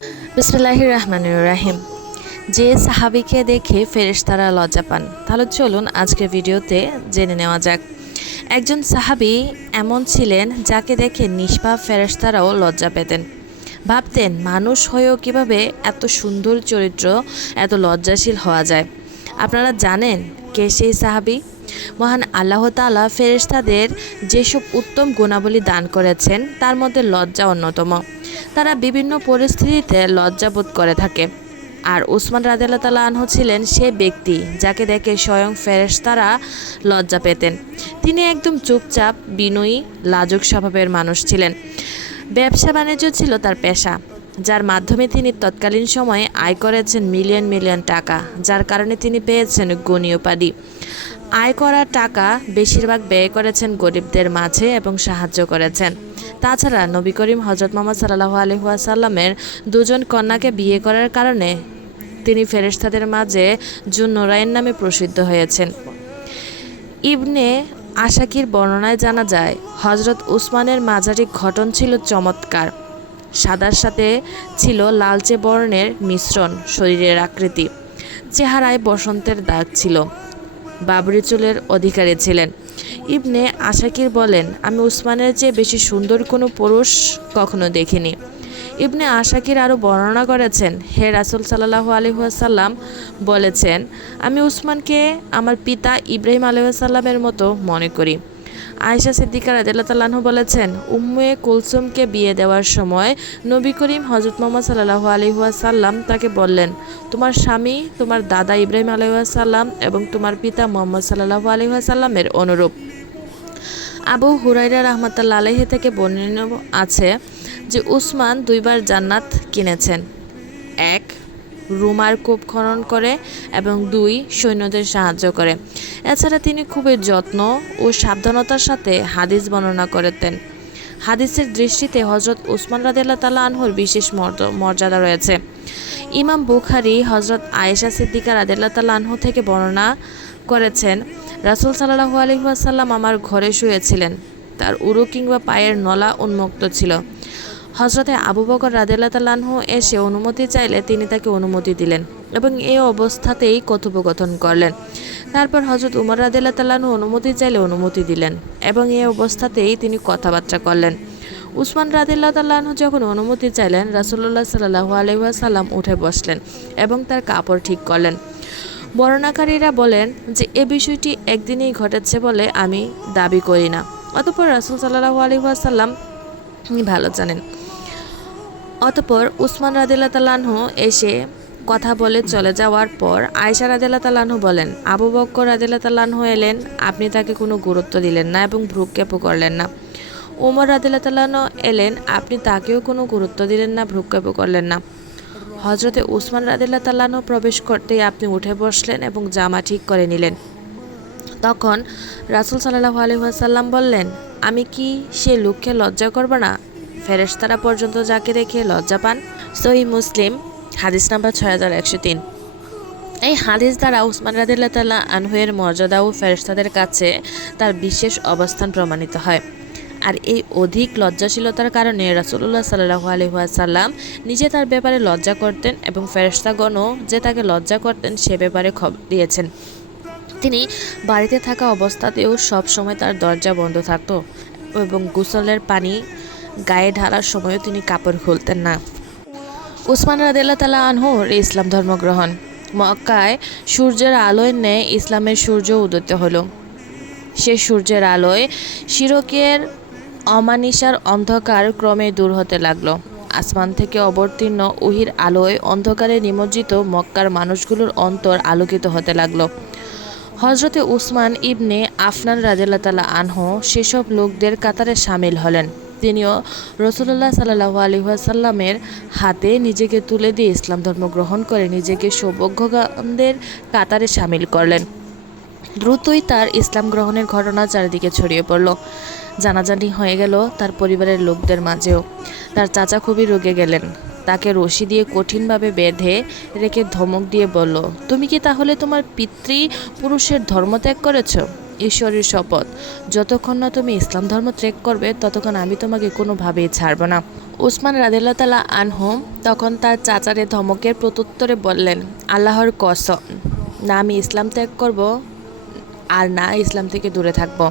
বিসমুল্লাহ রহমানুর রাহিম। যে সাহাবিকে দেখে ফেরেশতারা লজ্জা পান, তাহলে চলুন আজকের ভিডিওতে জেনে নেওয়া যাক। একজন সাহাবি এমন ছিলেন যাকে দেখে নিষ্পাপ ফেরেশতারাও লজ্জা পেতেন। ভাবতেন, মানুষ হয়েও কীভাবে এত সুন্দর চরিত্র, এত লজ্জাশীল হওয়া যায়। আপনারা জানেন কে সেই সাহাবি? মহান আল্লাহ তাআলা ফেরেশতাদের যেসব উত্তম গুণাবলী দান করেছেন, তার মধ্যে লজ্জা অন্যতম। তারা বিভিন্ন পরিস্থিতিতে লজ্জাবোধ করে থাকে। আর উসমান রাদিল্লা তালা আনহু ছিলেন সে ব্যক্তি যাকে দেখে স্বয়ং ফেরেশতারা লজ্জা পেতেন। তিনি একদম চুপচাপ, বিনয়ী, লাজুক স্বভাবের মানুষ ছিলেন। ব্যবসা বাণিজ্য ছিল তার পেশা, যার মাধ্যমে তিনি তৎকালীন সময়ে আয় করেছেন মিলিয়ন মিলিয়ন টাকা, যার কারণে তিনি পেয়েছেন গণী উপাধি। আয় করা টাকা বেশিরভাগ ব্যয় করেছেন গরিবদের মাঝে এবং সাহায্য করেছেন। তাছাড়া নবী করিম হজরত মোহাম্মদ সাল্লাহ আলহাসাল্লামের দুজন কন্যাকে বিয়ে করার কারণে তিনি ফেরেশতাদের মাঝে জুন নোরাইন নামে প্রসিদ্ধ হয়েছেন। ইবনে আশাকির বর্ণনায় জানা যায় হজরত উসমানের মাঝারি ঘটন ছিল চমৎকার। সাদার সাথে ছিল লালচে বর্ণের মিশ্রণ, শরীরের আকৃতি। চেহারায় বসন্তের দাগ ছিল। বাবরি চুলের অধিকারী ছিলেন। ইবনে আশাকির বলেন, আমি উসমানের চেয়ে বেশি সুন্দর কোনো পুরুষ কখনো দেখিনি। ইবনে আশাকির আরও বর্ণনা করেছেন, হে রাসুল সাল্লাহ আলহাসাল্লাম বলেছেন, আমি উসমানকে আমার পিতা ইব্রাহিম আলহাসাল্লামের মতো মনে করি। আয়েশা সিদ্দিকা তাল্লাহু বলেছেন, উম্মে কুলসুমকে বিয়ে দেওয়ার সময় নবী করিম হজরত মোহাম্মদ সাল্লাহু আলহাসাল্লাম তাকে বললেন, তোমার স্বামী, তোমার দাদা ইব্রাহিম আলহাসাল্লাম এবং তোমার পিতা মোহাম্মদ সাল্লাহু আলহাসাল্লামের অনুরূপ। আবু হুরাইরা রহমতাল্লা আলহি থেকে বর্ণিত আছে যে উসমান দুইবার জান্নাত কিনেছেন। এক রুমার কূপ খনন করে এবং দুই সৈন্যদের সাহায্য করে। এছাড়া তিনি খুবই যত্ন ও সাবধানতার সাথে হাদিস বর্ণনা করতেন। হাদিসের দৃষ্টিতে হজরত উসমান রাদিল্লা তাল্লা আনহুর বিশেষ মর্যাদা রয়েছে। ইমাম বুখারি হজরত আয়েশা সিদ্দিকা রাদিল্লা তাল্লা আনহু থেকে বর্ণনা করেছেন, রাসুল সাল্লাহু আলহিহাসাল্লাম আমার ঘরে শুয়েছিলেন। তার উরু কিংবা পায়ের নলা উন্মুক্ত ছিল। হজরতে আবু বকর রাদিল্লা তাল্লাহু এসে অনুমতি চাইলে তিনি তাকে অনুমতি দিলেন এবং এই অবস্থাতেই কথোপকথন করলেন। তারপর হজরত উমর রাদিল্লা তাল্লাহু অনুমতি চাইলে অনুমতি দিলেন এবং এই অবস্থাতেই তিনি কথাবার্তা করলেন। উসমান রাদিল্লা তাল্লাহু যখন অনুমতি চাইলেন রাসুল্লাহ সাল্লাহু আলহাসাল্লাম উঠে বসলেন এবং তার কাপড় ঠিক করলেন। বর্ণনাকারীরা বলেন যে, এ বিষয়টি একদিনেই ঘটেছে বলে আমি দাবি করি না। অতপর রাসুল সাল্লাহু আলহাসাল্লাম ভালো জানেন। অতপর উসমান রাদিল্লা তালানহু এসে কথা বলে চলে যাওয়ার পর আয়সা রাদিল্লা তালানহু বলেন, আবু বক্কর রাদিল্লা তালানহু এলেন, আপনি তাকে কোনো গুরুত্ব দিলেন না এবং ভ্রুক্ষেপও করলেন না। উমর রাদিল্লা তালানহু এলেন, আপনি তাকেও কোনো গুরুত্ব দিলেন না, ভ্রুক্ষেপও করলেন না। হজরতে উসমান রাদিল্লা তালানহু প্রবেশ করতেই আপনি উঠে বসলেন এবং জামা ঠিক করে নিলেন। তখন রাসুল সাল্লাহ আলহাসাল্লাম বললেন, আমি কি সে লোককে লজ্জা করব না? ফেরেশতারা পর্যন্ত যাকে দেখে লজ্জা পান, সহি মুসলিম, হাদিস নাম্বার ছয় হাজার একশো তিন। এই হাদিস দ্বারা উসমান রাদিল্লা তাল্লাহ আনহুয়ের মর্যাদা ও ফেরেশতাদের কাছে তার বিশেষ অবস্থান প্রমাণিত হয়। আর এই অধিক লজ্জাশীলতার কারণে রাসুল্লাহ সাল্লাহ আলহাসাল্লাম নিজে তার ব্যাপারে লজ্জা করতেন এবং ফেরেশতাগণও যে তাকে লজ্জা করতেন সে ব্যাপারে খবর দিয়েছেন। তিনি বাড়িতে থাকা অবস্থাতেও সব সময় তার দরজা বন্ধ থাকতো এবং গোসলের পানি গায়ে ঢালার সময়ও তিনি কাপড় খুলতেন না। উসমান রাদিল্লা তালা আনহুর ইসলাম ধর্মগ্রহণ মক্কায় সূর্যের আলোয় ন্যায় ইসলামের সূর্য উদিত হলো। সে সূর্যের আলোয় শিরকের অমানিসার অন্ধকার ক্রমে দূর হতে লাগল। আসমান থেকে অবতীর্ণ উহির আলোয় অন্ধকারে নিমজ্জিত মক্কার মানুষগুলোর অন্তর আলোকিত হতে লাগল। হজরতে উসমান ইবনে আফনান রাজিল্লা তালা আনহু সেসব লোকদের কাতারে সামিল হলেন। তিনিও রসুল্লাহ সাল্লাহ আলহাসাল্লামের হাতে নিজেকে তুলে দিয়ে ইসলাম ধর্ম গ্রহণ করে নিজেকে সৌভাগ্যগানদের কাতারে সামিল করলেন। দ্রুতই তার ইসলাম গ্রহণের ঘটনা চারিদিকে ছড়িয়ে পড়ল। জানাজানি হয়ে গেল তার পরিবারের লোকদের মাঝেও। তার চাচা খুবই রোগে গেলেন। তাকে রশি দিয়ে কঠিনভাবে বেঁধে রেখে ধমক দিয়ে বলল, তুমি কি তাহলে তোমার পিতৃ পুরুষের ধর্ম ত্যাগ করেছ? ঈশ্বরের শপথ। যতক্ষণ না তুমি ইসলাম ধর্ম ত্যাগ করবে, ততক্ষণ আমি তোমাকে কোনোভাবেই ছাড়ব না। উসমান রাদিল্লা তালা আনহোম তখন তার চাচারে ধমকের প্রত্যুত্তরে বললেন, আল্লাহর কস না আমি ইসলাম ত্যাগ করব আর না ইসলাম থেকে দূরে থাকব।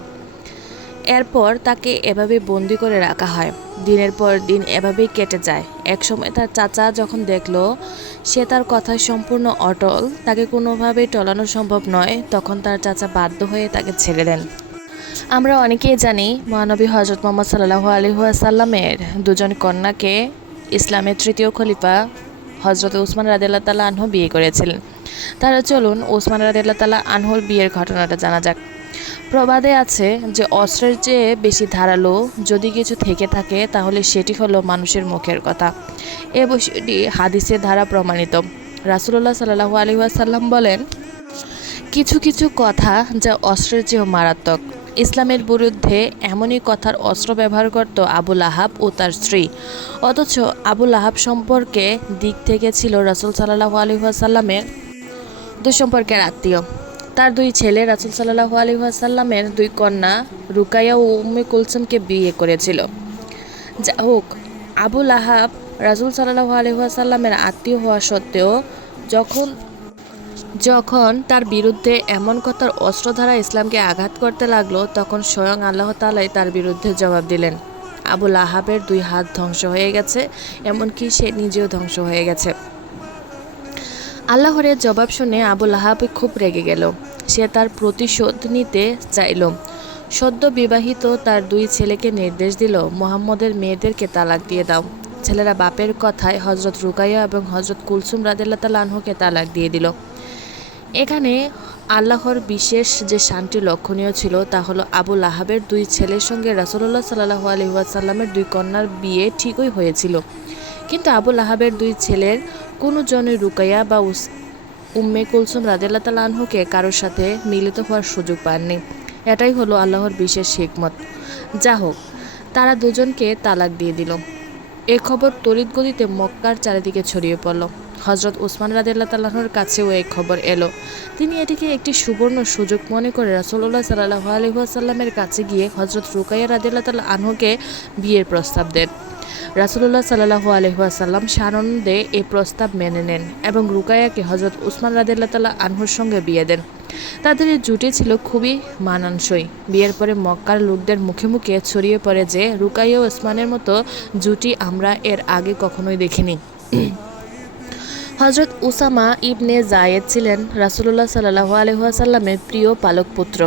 এরপর তাকে এভাবে বন্দি করে রাখা হয়। দিনের পর দিন এভাবেই কেটে যায়। একসময় তার চাচা যখন দেখল সে তার কথায় সম্পূর্ণ অটল, তাকে কোনোভাবেই টলানো সম্ভব নয়, তখন তার চাচা বাধ্য হয়ে তাকে ছেড়ে দেন। আমরা অনেকেই জানি, মহানবী হজরত মোহাম্মদ সাল্লাহ আলহিহাসাল্লামের দুজন কন্যাকে ইসলামের তৃতীয় খলিফা হজরত উসমান রাদিল্লা তালা আনহু বিয়ে করেছিলেন। তারা চলুন ওসমান রাদিল্লা তালা আনহুর বিয়ের ঘটনাটা জানা যাক। প্রবাদে আছে যে অস্ত্রের চেয়ে বেশি ধারালো যদি কিছু থেকে থাকে, তাহলে সেটি হলো মানুষের মুখের কথা। এ বিষয়টি হাদিসের দ্বারা প্রমাণিত। রাসুল্লাহ সাল্লাহ আলহিহাসাল্লাম বলেন, কিছু কিছু কথা যা অস্ত্রের চেয়েও মারাত্মক। ইসলামের বিরুদ্ধে এমনই কথার অস্ত্র ব্যবহার করত আবুল আহাব ও তার স্ত্রী। অথচ আবুল আহাব সম্পর্কে দিক থেকে ছিল রাসুল সাল্লাহ আলহিহাসাল্লামের দুঃসম্পর্কের আত্মীয়। তার দুই ছেলে রাসুল সাল্লাহ আলহিহাসাল্লামের দুই কন্যা রুকাইয়া ও উম্মে কুলসুমকে বিয়ে করেছিল। যা হোক আবুল আহাব রাসুল সাল্লাহ আলহিহাসাল্লামের আত্মীয় হওয়া সত্ত্বেও যখন যখন তার বিরুদ্ধে এমন কথার অস্ত্র দ্বারা ইসলামকে আঘাত করতে লাগল, তখন স্বয়ং আল্লাহ তালাই তার বিরুদ্ধে জবাব দিলেন। আবুল আহাবের দুই হাত ধ্বংস হয়ে গেছে, এমনকি সে নিজেও ধ্বংস হয়ে গেছে। আল্লাহরের জবাব শুনে আবুল আহাব খুব রেগে গেল। সে তার প্রতিশোধ নিতে চাইল। সদ্য বিবাহিত তার দুই ছেলেকে নির্দেশ দিল, মোহাম্মদের মেয়েদেরকে তালাক দিয়ে দাও। ছেলেরা বাপের কথায় হজরত রুকাইয়া এবং হজরত কুলসুম রাদিল্লা তাল আনহুকে তালাক দিয়ে দিল। এখানে আল্লাহর বিশেষ যে শান্তি লক্ষণীয় ছিল তা হলো আবুল আহাবের দুই ছেলের সঙ্গে রাসুল্লাহ সাল্লাহ আলহিহাসাল্লামের দুই কন্যার বিয়ে ঠিকই হয়েছিল। কিন্তু আবুল আহাবের দুই ছেলের কোনো জনের রুকাইয়া বা উম্মে কুলসুম রাদিল্লা তাল আনহুকে কারোর সাথে মিলিত হওয়ার সুযোগ পাননি। এটাই হলো আল্লাহর বিশেষ হিকমত। যা হোক তারা দুজনকে তালাক দিয়ে দিল। এ খবর তড়িৎ গতিতে মক্কার চারিদিকে ছড়িয়ে পড়ল। হজরত ওসমান রাদিল্লা তাল্লাহর কাছেও এই খবর এলো। তিনি এটিকে একটি সুবর্ণ সুযোগ মনে করে রাসুল্লাহ সাল্লাহ আলহিহাসাল্লামের কাছে গিয়ে হজরত রুকাইয়া রাদিল্লা তাল্লাহ আনহুকে বিয়ের প্রস্তাব দেন। রাসুল্লাহ সাল্লাহু আলহিহাসাল্লাম সানন্দে এই প্রস্তাব মেনে নেন এবং রুকায়াকে হজরত উসমান রাদিল্লা তাল্লাহ আনহুর সঙ্গে বিয়ে দেন। তাদের এই জুটি ছিল খুবই মানানসই। বিয়ের পরে মক্কার লোকদের মুখে মুখে ছড়িয়ে পড়ে যে রুকাইয়া ওসমানের মতো জুটি আমরা এর আগে কখনোই দেখিনি। হজরত উসামা ইবনে জায়েদ ছিলেন রাসুল্লাহ সাল্লাহ আলহাসাল্লামের প্রিয় পালক পুত্র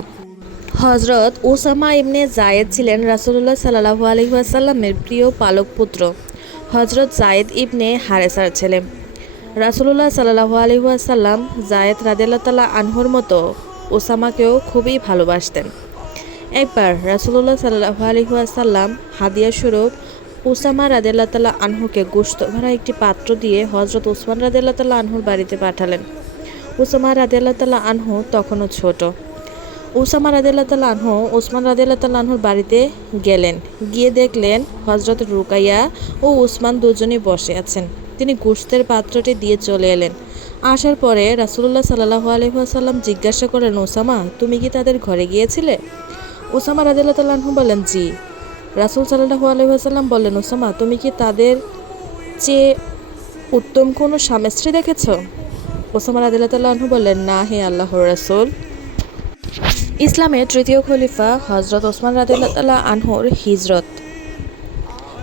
হজরত ওসামা ইবনে জায়েদ ছিলেন রাসুল্লাহ সাল্লাহু আলহিহাসাল্লামের প্রিয় পালক পুত্র হজরত জায়েদ ইবনে হারেসার ছেলে। রাসুল্লাহ সাল্লাহু আলহিহাসাল্লাম জায়েদ রাদিল্লা তাল্লাহ আনহুর মতো ওসামাকেও খুবই ভালোবাসতেন। একবার রাসুল্লাহ সাল্লাহু আলহিহাসাল্লাম হাদিয়া স্বরূপ উসামা রাদিল্লা তাল্লাহ আনহুকে গোস্ত ভরা একটি পাত্র দিয়ে হজরত ওসমান রাদিল্লা তাল্লাহ আনহুর বাড়িতে পাঠালেন। ওসামা রাদিল্লা তাল্লাহ আনহু তখনও ছোট। উসামা রাদিল্লা তাল্লাহ ওসমান রাদিল্লা তাল্লাহ আনহুর বাড়িতে গেলেন। গিয়ে দেখলেন হজরত রুকাইয়া ও উসমান দুজনেই বসে আছেন। তিনি গোস্তের পাত্রটি দিয়ে চলে এলেন। আসার পরে রাসুল্লাহ সাল্লাহ আলহিহাসাল্লাম জিজ্ঞাসা করেন ওসামা, তুমি কি তাদের ঘরে গিয়েছিলে? ওসামা রাদিল্লা তাল্লাহ বলেন জি। রাসুল সাল্লাহু আলহিহাসাল্লাম বলেন ওসামা, তুমি কি তাদের চেয়ে উত্তম কোনো স্বামী স্ত্রী দেখেছ? ওসামা রাদিল্লা তাল্লাহ আনহু বললেন, না হে আল্লাহ রাসুল। ইসলামের তৃতীয় খলিফা হজরত ওসমান রাদিল্লা তাল্লাহ আনহুর হিজরত।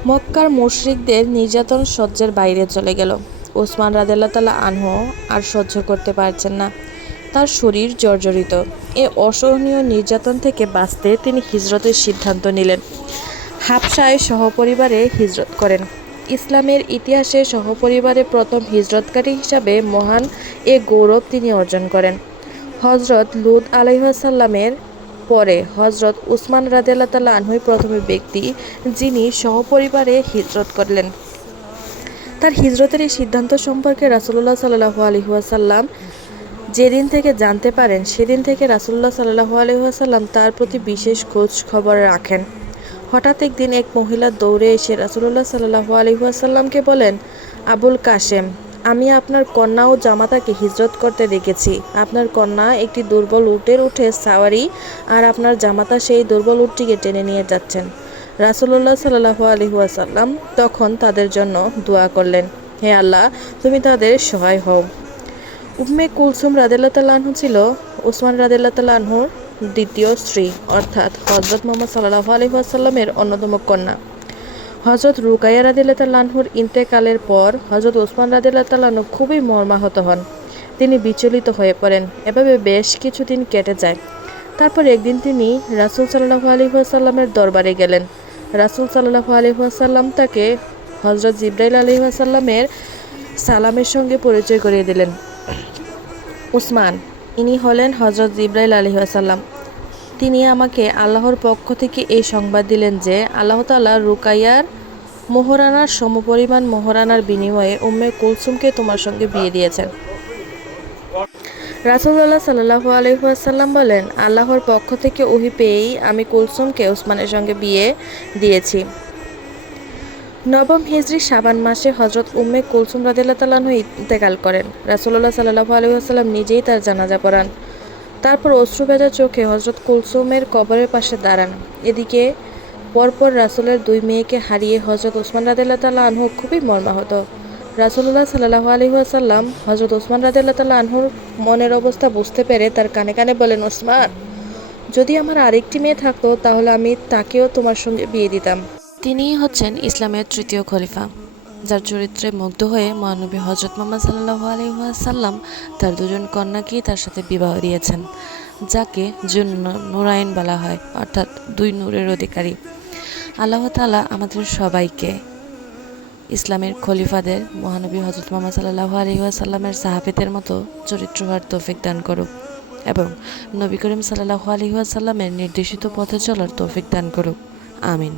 মক্কার মুশরিকদের নির্যাতন সহ্যের বাইরে চলে গেল। ওসমান রাদিল্লা তাল্লাহ আনহু আর সহ্য করতে পারছেন না। তার শরীর জর্জরিত। এ অসহনীয় নির্যাতন থেকে বাঁচতে তিনি হিজরতের সিদ্ধান্ত নিলেন। হাবসায় সহপরিবারে হিজরত করেন। ইসলামের ইতিহাসে সহপরিবারে প্রথম হিজরতকারী হিসাবে মহান এ গৌরব তিনি অর্জন করেন। হজরত লুদ আলাইসাল্লামের পরে হজরত উসমান রাদিয়াল্লাহ তাল্লাহ আনহুই প্রথম ব্যক্তি যিনি সহপরিবারে হিজরত করলেন। তার হিজরতের এই সিদ্ধান্ত সম্পর্কে রাসুল্লাহ সাল্লাহু আলহিহাসাল্লাম যেদিন থেকে জানতে পারেন, সেদিন থেকে রাসুল্লাহ সাল্লাহু আলহিহাসাল্লাম তার প্রতি বিশেষ খোঁজ খবর রাখেন। হঠাৎ একদিন এক মহিলা দৌড়ে এসে রাসুল্লাহ সাল্লাহু আলহিহাসাল্লামকে বলেন, আবুল কাশেম আমি আপনার কন্যা ও জামাতাকে হিজরত করতে দেখেছি। আপনার কন্যা একটি দুর্বল উটের উঠে সাওয়ারি আর আপনার জামাতা সেই দুর্বল উটটিকে টেনে নিয়ে যাচ্ছেন। রাসুল্লাহ সাল্লাহ আলহিহাসাল্লাম তখন তাদের জন্য দোয়া করলেন, হে আল্লাহ, তুমি তাদের সহায় হও। উম্মে কুলসুম রাদিল্লা তাল্লাহ্ন ছিল ওসমান রাদিল্লা তাল্লাহ্নর দ্বিতীয় স্ত্রী, অর্থাৎ হজরত মোহাম্মদ সাল্লাহ আলহিহাসাল্লামের অন্যতম কন্যা। হজরত রুকাইয়া রাদিল্লা তাল্লাহ্নর ইন্তেকালের পর হজরত ওসমান রাদিল্লা তাল্লাহ্ন খুবই মর্মাহত হন। তিনি বিচলিত হয়ে পড়েন। এভাবে বেশ কিছুদিন কেটে যায়। তারপর একদিন তিনি রাসুল সাল্লাহ আলহিহাসাল্লামের দরবারে গেলেন। রাসুল সাল্লাহ আলহিহাসাল্লাম তাকে হজরত জিব্রাইল আলহিহাসাল্লামের সালামের সঙ্গে পরিচয় করিয়ে দিলেন। উসমান, ইনি হলেন হজরত জিব্রাইল আলহিহাসাল্লাম তিনি আমাকে আল্লাহর পক্ষ থেকে এই সংবাদ দিলেন যে আল্লাহ তাআলা রুকাইয়ার মোহরানার সমপরিমাণ মোহরানার বিনিময়ে উম্মে কুলসুমকে তোমার সঙ্গে বিয়ে দিয়েছেন। রাসুল্লাহ সাল্লাহু আলহিহাসাল্লাম বলেন, আল্লাহর পক্ষ থেকে ওহি পেয়েই আমি কুলসুমকে উসমানের সঙ্গে বিয়ে দিয়েছি। নবম হিজরি শাবান মাসে হজরত উম্মে কুলসুম রাদিল্লা তালাহ ইন্তেকাল করেন। রাসুল্লাহ সাল্লাহ আলহিহাসাল্লাম নিজেই তার জানাজা পড়ান। তারপর অশ্রুভেজা চোখে হজরত কুলসুমের কবরের পাশে দাঁড়ান। এদিকে পরপর রাসুলের দুই মেয়েকে হারিয়ে হজরত ওসমান রাদিল্লা তাল্লাহ আনহু খুবই মর্মাহত। রাসুল্লাহ সাল্লাহ আলহিহাসাল্লাম হজরত ওসমান রাদিল্লা তাল্লাহ আনহুর মনের অবস্থা বুঝতে পেরে তার কানে কানে বলেন, ওসমান, যদি আমার আরেকটি মেয়ে থাকতো তাহলে আমি তাকেও তোমার সঙ্গে বিয়ে দিতাম। তিনিই হচ্ছেন ইসলামের তৃতীয় খলিফা। যার চরিত্রে মুগ্ধ হয়ে মহানবী হজরত মোহাম্মদ সাল্লাহ আলহিহাসাল্লাম তার দুজন কন্যাকেই তার সাথে বিবাহ দিয়েছেন, যাকে জুন নুরাইন বলা হয়, অর্থাৎ দুই নূরের অধিকারী। আল্লাহ তালা আমাদের সবাইকে ইসলামের খলিফাদের, মহানবী হজরত মোহাম্মদ সাল্লাহ আলহিহাসাল্লামের সাহাবিদের মতো চরিত্র হওয়ার তৌফিক দান করুক এবং নবী করিম সাল্লাহ আলহিহাসাল্লামের নির্দেশিত পথে চলার তৌফিক দান করুক। আমিন।